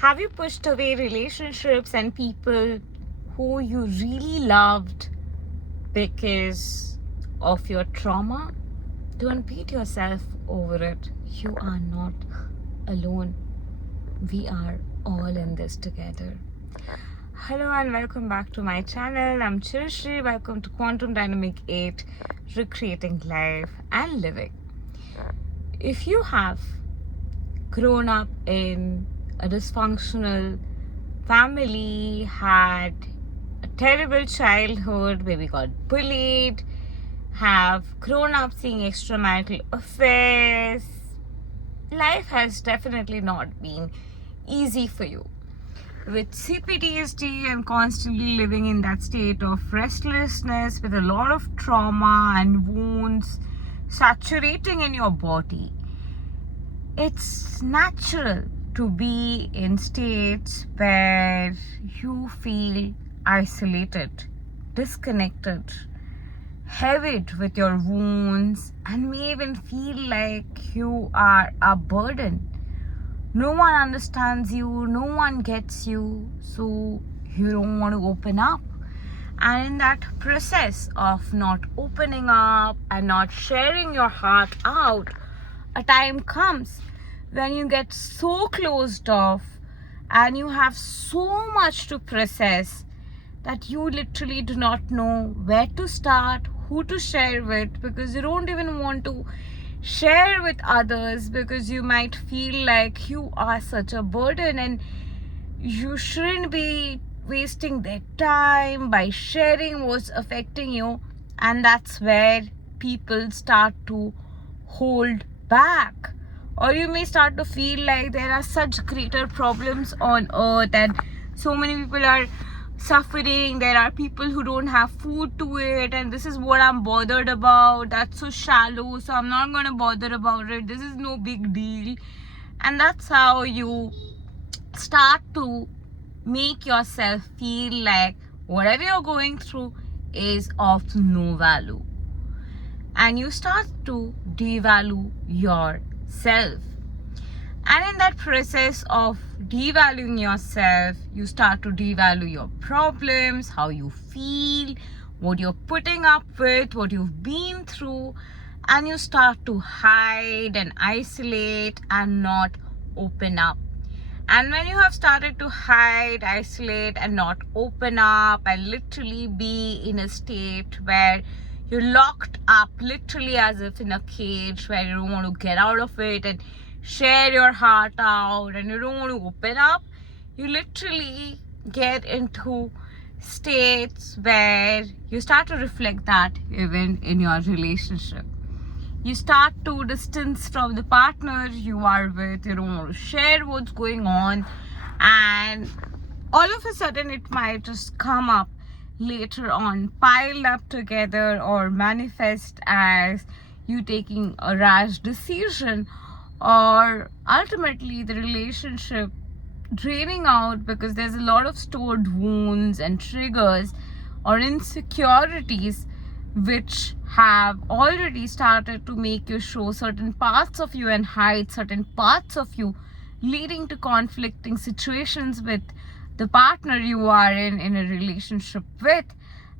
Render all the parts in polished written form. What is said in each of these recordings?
Have you pushed away relationships and people who you really loved because of your trauma? Don't beat yourself over it. You are not alone. We are all in this together. Hello and welcome back to my channel. I'm Chirshri. Welcome to Quantum Dynamic 8, Recreating Life and Living. If you have grown up in a dysfunctional family, had a terrible childhood, maybe got bullied, have grown up seeing extramarital affairs, life has definitely not been easy for you. With CPTSD and constantly living in that state of restlessness with a lot of trauma and wounds saturating in your body, it's natural to be in states where you feel isolated, disconnected, heavy with your wounds, and may even feel like you are a burden. No one understands you, no one gets you, so you don't want to open up. And in that process of not opening up and not sharing your heart out, a time comes when you get so closed off and you have so much to process that you literally do not know where to start, who to share with, because you don't even want to share with others because you might feel like you are such a burden and you shouldn't be wasting their time by sharing what's affecting you. And that's where people start to hold back, or you may start to feel like there are such greater problems on earth and so many people are suffering. There are people who don't have food to eat, and this is what I'm bothered about. That's so shallow, so I'm not going to bother about it. This is no big deal. And that's how you start to make yourself feel like whatever you're going through is of no value, and you start to devalue yourself. And in that process of devaluing yourself, you start to devalue your problems, how you feel, what you're putting up with, what you've been through, and you start to hide and isolate and not open up. And when you have started to hide, isolate, and not open up, and literally be in a state where you're locked up, literally as if in a cage where you don't want to get out of it and share your heart out, and you don't want to open up, you literally get into states where you start to reflect that even in your relationship. You start to distance from the partner you are with. You don't want to share what's going on, and all of a sudden it might just come up later on, piled up together, or manifest as you taking a rash decision, or ultimately the relationship draining out because there's a lot of stored wounds and triggers or insecurities which have already started to make you show certain parts of you and hide certain parts of you, leading to conflicting situations with the partner you are in a relationship with,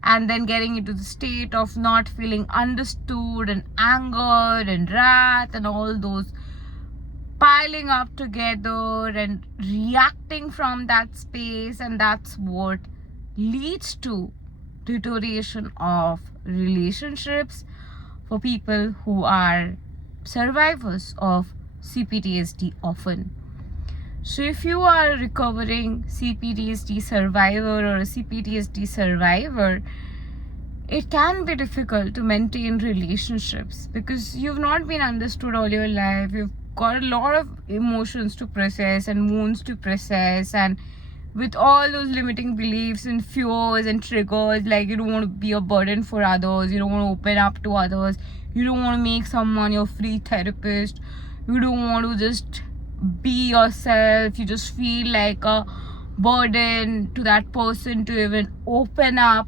and then getting into the state of not feeling understood and angered and wrath and all those piling up together and reacting from that space. And that's what leads to deterioration of relationships for people who are survivors of CPTSD often. So if you are a recovering CPTSD survivor or a CPTSD survivor, it can be difficult to maintain relationships because you've not been understood all your life. You've got a lot of emotions to process and wounds to process, and with all those limiting beliefs and fears and triggers, like you don't want to be a burden for others, you don't want to open up to others, you don't want to make someone your free therapist, you don't want to just be yourself, you just feel like a burden to that person to even open up.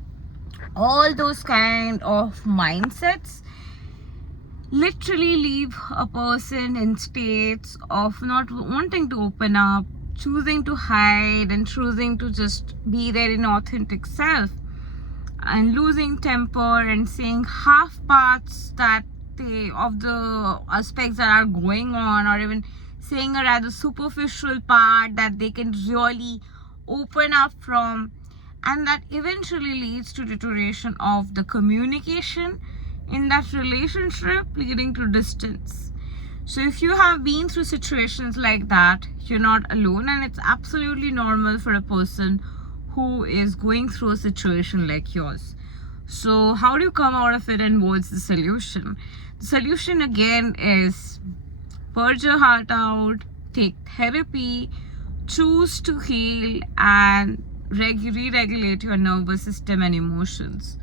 All those kind of mindsets literally leave a person in states of not wanting to open up, choosing to hide and choosing to just be their inauthentic self, and losing temper and saying half parts that they of the aspects that are going on, or even saying a rather superficial part that they can really open up from, and that eventually leads to deterioration of the communication in that relationship, leading to distance. So if you have been through situations like that, you're not alone, and it's absolutely normal for a person who is going through a situation like yours. So how do you come out of it, and what's the solution? The solution again is purge your heart out, take therapy, choose to heal, and re-regulate your nervous system and emotions.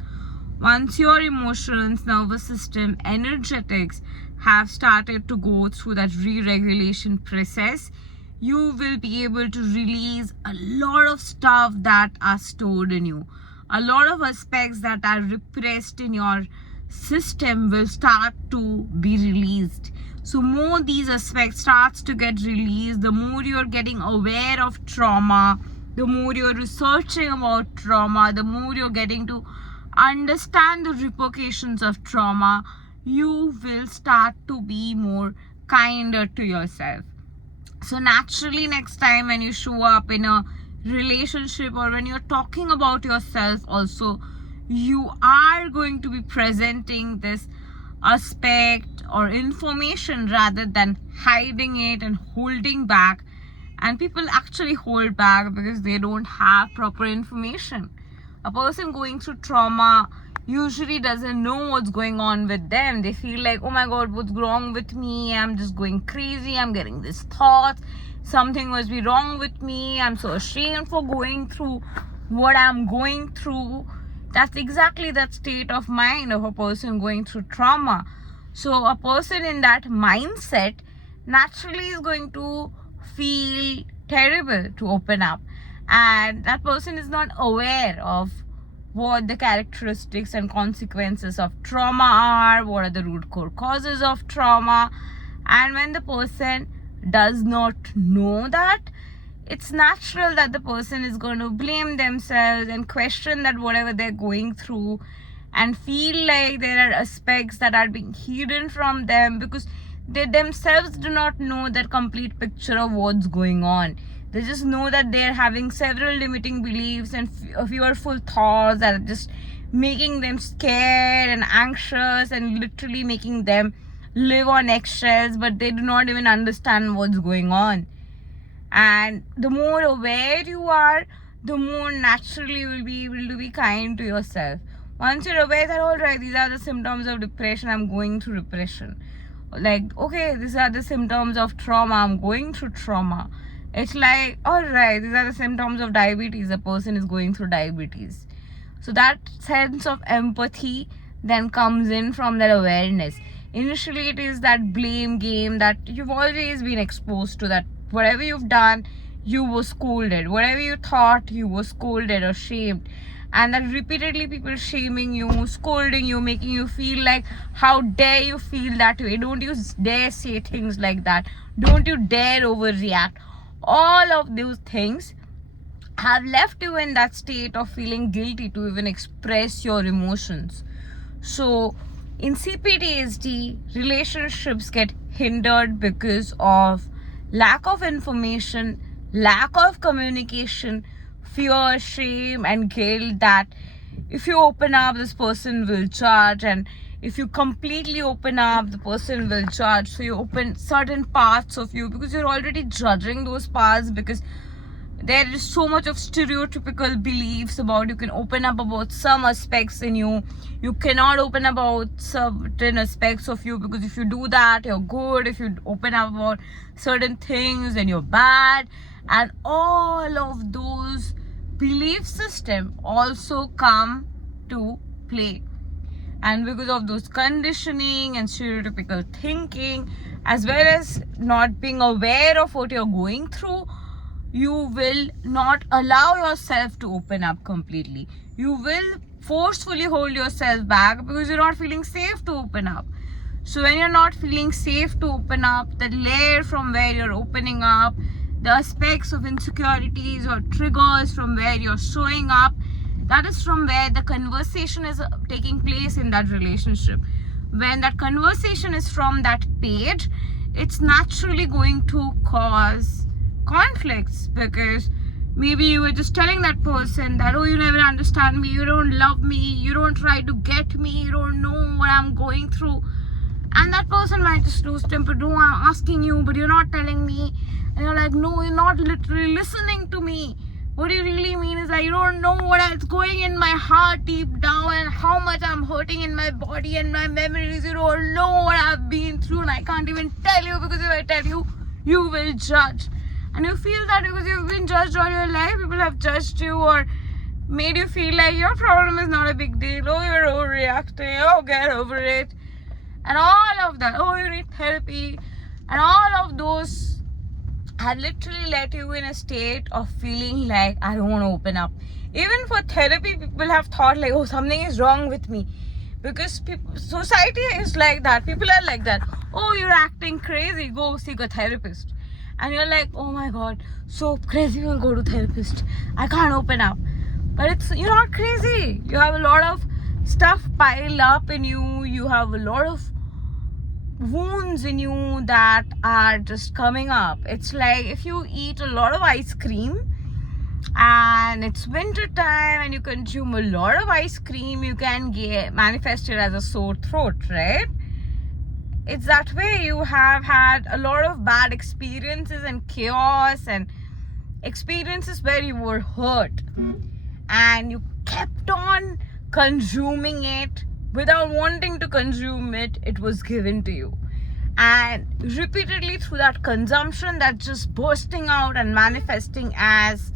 Once your emotions, nervous system, energetics have started to go through that re-regulation process, you will be able to release a lot of stuff that are stored in you. A lot of aspects that are repressed in your system will start to be released. So more these aspects starts to get released, the more you're getting aware of trauma, the more you're researching about trauma, the more you're getting to understand the repercussions of trauma, you will start to be more kinder to yourself. So naturally, next time when you show up in a relationship, or when you're talking about yourself also, you are going to be presenting this aspect or information rather than hiding it and holding back. And people actually hold back because they don't have proper information. A person going through trauma usually doesn't know what's going on with them. They feel like, oh my god, what's wrong with me? I'm just going crazy. I'm getting these thoughts. Something must be wrong with me. I'm so ashamed for going through what I'm going through. That's exactly that state of mind of a person going through trauma. So a person in that mindset naturally is going to feel terrible to open up, and that person is not aware of what the characteristics and consequences of trauma are, what are the root core causes of trauma. And when the person does not know that, it's natural that the person is going to blame themselves and question that whatever they're going through, and feel like there are aspects that are being hidden from them because they themselves do not know that complete picture of what's going on. They just know that they're having several limiting beliefs and fearful thoughts that are just making them scared and anxious and literally making them live on eggshells, but they do not even understand what's going on. And the more aware you are, the more naturally you will be able to be kind to yourself. Once you're aware that, all right, these are the symptoms of depression, I'm going through depression. Like, okay, these are the symptoms of trauma, I'm going through trauma. It's like, all right, these are the symptoms of diabetes, a person is going through diabetes. So that sense of empathy then comes in from that awareness. Initially, it is that blame game that you've always been exposed to, that whatever you've done, you were scolded. Whatever you thought, you were scolded or shamed. And that repeatedly people shaming you, scolding you, making you feel like, how dare you feel that way? Don't you dare say things like that. Don't you dare overreact. All of those things have left you in that state of feeling guilty to even express your emotions. So in CPTSD, relationships get hindered because of lack of information, lack of communication, fear, shame, and guilt that if you open up, this person will judge, and if you completely open up, the person will judge. So you open certain parts of you because you're already judging those parts, because there is so much of stereotypical beliefs about you can open up about some aspects in you. You cannot open about certain aspects of you, because if you do that, you're good. If you open up about certain things, then you're bad. And all of those belief system also come to play. And because of those conditioning and stereotypical thinking, as well as not being aware of what you're going through, you will not allow yourself to open up completely. You will forcefully hold yourself back because you're not feeling safe to open up. So when you're not feeling safe to open up, the layer from where you're opening up, the aspects of insecurities or triggers from where you're showing up, that is from where the conversation is taking place in that relationship. When that conversation is from that page, it's naturally going to cause conflicts, because maybe you were just telling that person that, oh, you never understand me, you don't love me, you don't try to get me, you don't know what I'm going through. And that person might just lose temper. No, I'm asking you, but you're not telling me. And you're like, no, you're not literally listening to me. What you really mean is that you don't know what's going in my heart deep down and how much I'm hurting in my body and my memories. You don't know what I've been through, and I can't even tell you, because if I tell you, you will judge. And you feel that because you've been judged all your life, people have judged you or made you feel like your problem is not a big deal. Oh, you're overreacting. Oh, get over it. And all of that. Oh, you need therapy. And all of those have literally led you in a state of feeling like, I don't want to open up. Even for therapy, people have thought like, oh, something is wrong with me. Because society is like that. People are like that. Oh, you're acting crazy. Go seek a therapist. And you're like, oh my God, so crazy will go to therapist. I can't open up. But you're not crazy. You have a lot of stuff piled up in you. You have a lot of wounds in you that are just coming up. It's like if you eat a lot of ice cream and it's winter time and you consume a lot of ice cream, you can get manifested as a sore throat, right? It's that way. You have had a lot of bad experiences and chaos and experiences where you were hurt and you kept on consuming it without wanting to consume it. It was given to you, and repeatedly through that consumption, that's just bursting out and manifesting as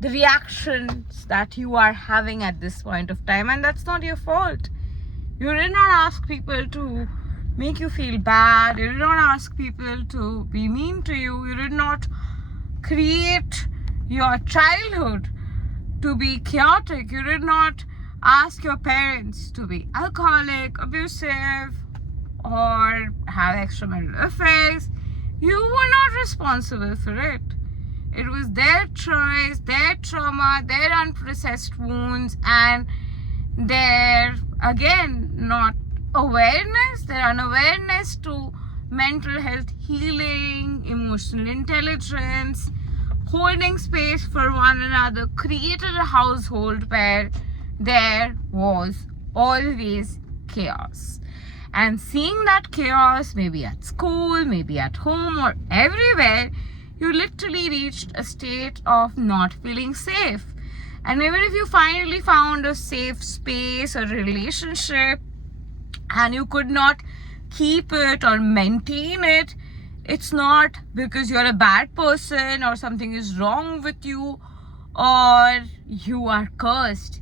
the reactions that you are having at this point of time. And that's not your fault. You did not ask people to make you feel bad. You did not ask people to be mean to you. You did not create your childhood to be chaotic. You did not ask your parents to be alcoholic, abusive, or have extramarital affairs. You were not responsible for it. It was their choice, their trauma, their unprocessed wounds, and their, again, not awareness, their unawareness to mental health healing, emotional intelligence, holding space for one another, created a household where there was always chaos. And seeing that chaos, maybe at school, maybe at home, or everywhere, you literally reached a state of not feeling safe. And even if you finally found a safe space or relationship and you could not keep it or maintain it, it's not because you're a bad person or something is wrong with you or you are cursed.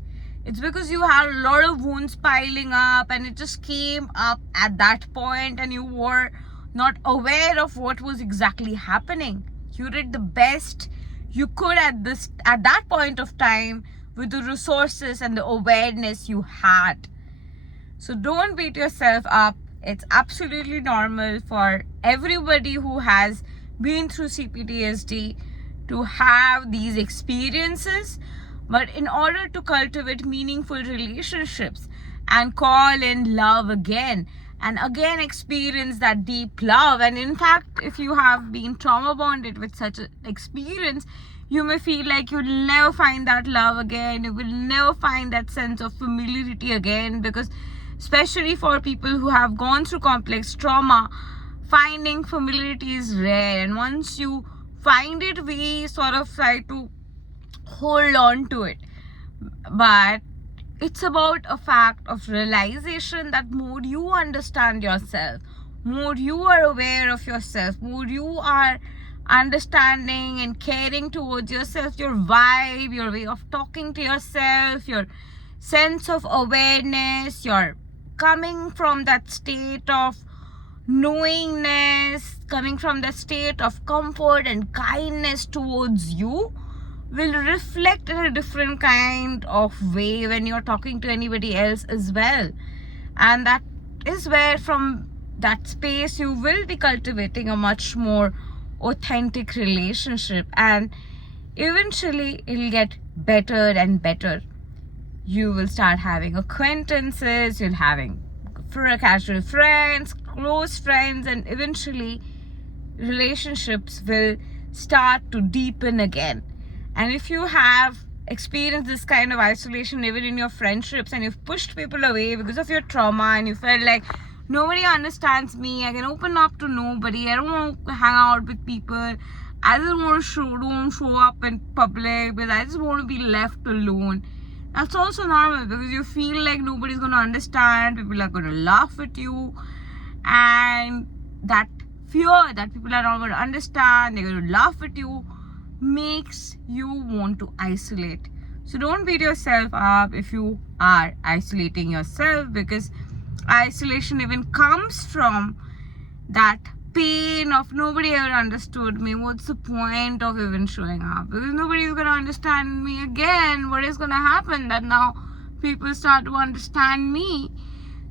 It's because you had a lot of wounds piling up and it just came up at that point and you were not aware of what was exactly happening. You did the best you could at that point of time with the resources and the awareness you had. So don't beat yourself up. It's absolutely normal for everybody who has been through CPTSD to have these experiences. But in order to cultivate meaningful relationships and call in love again and again experience that deep love, and in fact, if you have been trauma bonded with such an experience, you may feel like you'll never find that love again. You will never find that sense of familiarity again, because especially for people who have gone through complex trauma, finding familiarity is rare. And once you find it, we sort of try to hold on to it. But it's about a fact of realization that more you understand yourself, more you are aware of yourself, more you are understanding and caring towards yourself, your vibe, your way of talking to yourself, your sense of awareness, your coming from that state of knowingness, coming from the state of comfort and kindness towards you, will reflect in a different kind of way when you're talking to anybody else as well. And that is where, from that space, you will be cultivating a much more authentic relationship, and eventually it'll get better and better. You will start having acquaintances, you'll having casual friends, close friends, and eventually relationships will start to deepen again. And if you have experienced this kind of isolation even in your friendships, and you've pushed people away because of your trauma, and you felt like nobody understands me, I can open up to nobody, I don't want to hang out with people, I just want to don't show up in public because I just want to be left alone. That's also normal, because you feel like nobody's going to understand, people are going to laugh at you, and that fear that people are not going to understand, they're going to laugh at you, makes you want to isolate. So don't beat yourself up if you are isolating yourself, because isolation even comes from that pain of nobody ever understood me. What's the point of even showing up? Because nobody is going to understand me again. What is going to happen that now people start to understand me?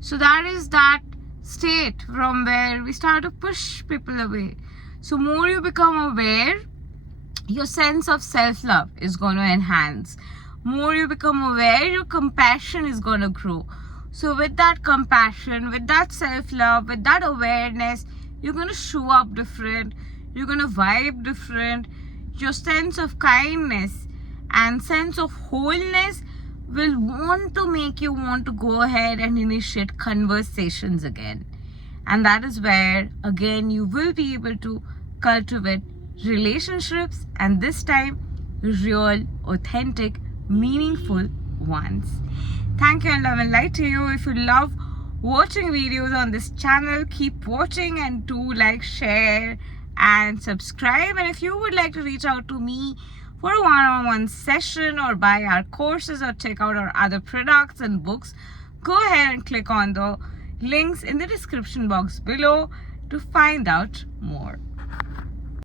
So that is that state from where we start to push people away. So more you become aware, your sense of self-love is going to enhance. More you become aware, your compassion is going to grow. So with that compassion, with that self-love, with that awareness, you're going to show up different, you're going to vibe different. Your sense of kindness and sense of wholeness will want to make you want to go ahead and initiate conversations again. And that is where again you will be able to cultivate relationships, and this time real, authentic, meaningful ones. Thank you and love and light to you. If you love watching videos on this channel, keep watching, and do like, share and subscribe. And if you would like to reach out to me for a one-on-one session, or buy our courses, or check out our other products and books, go ahead and click on the links in the description box below to find out more.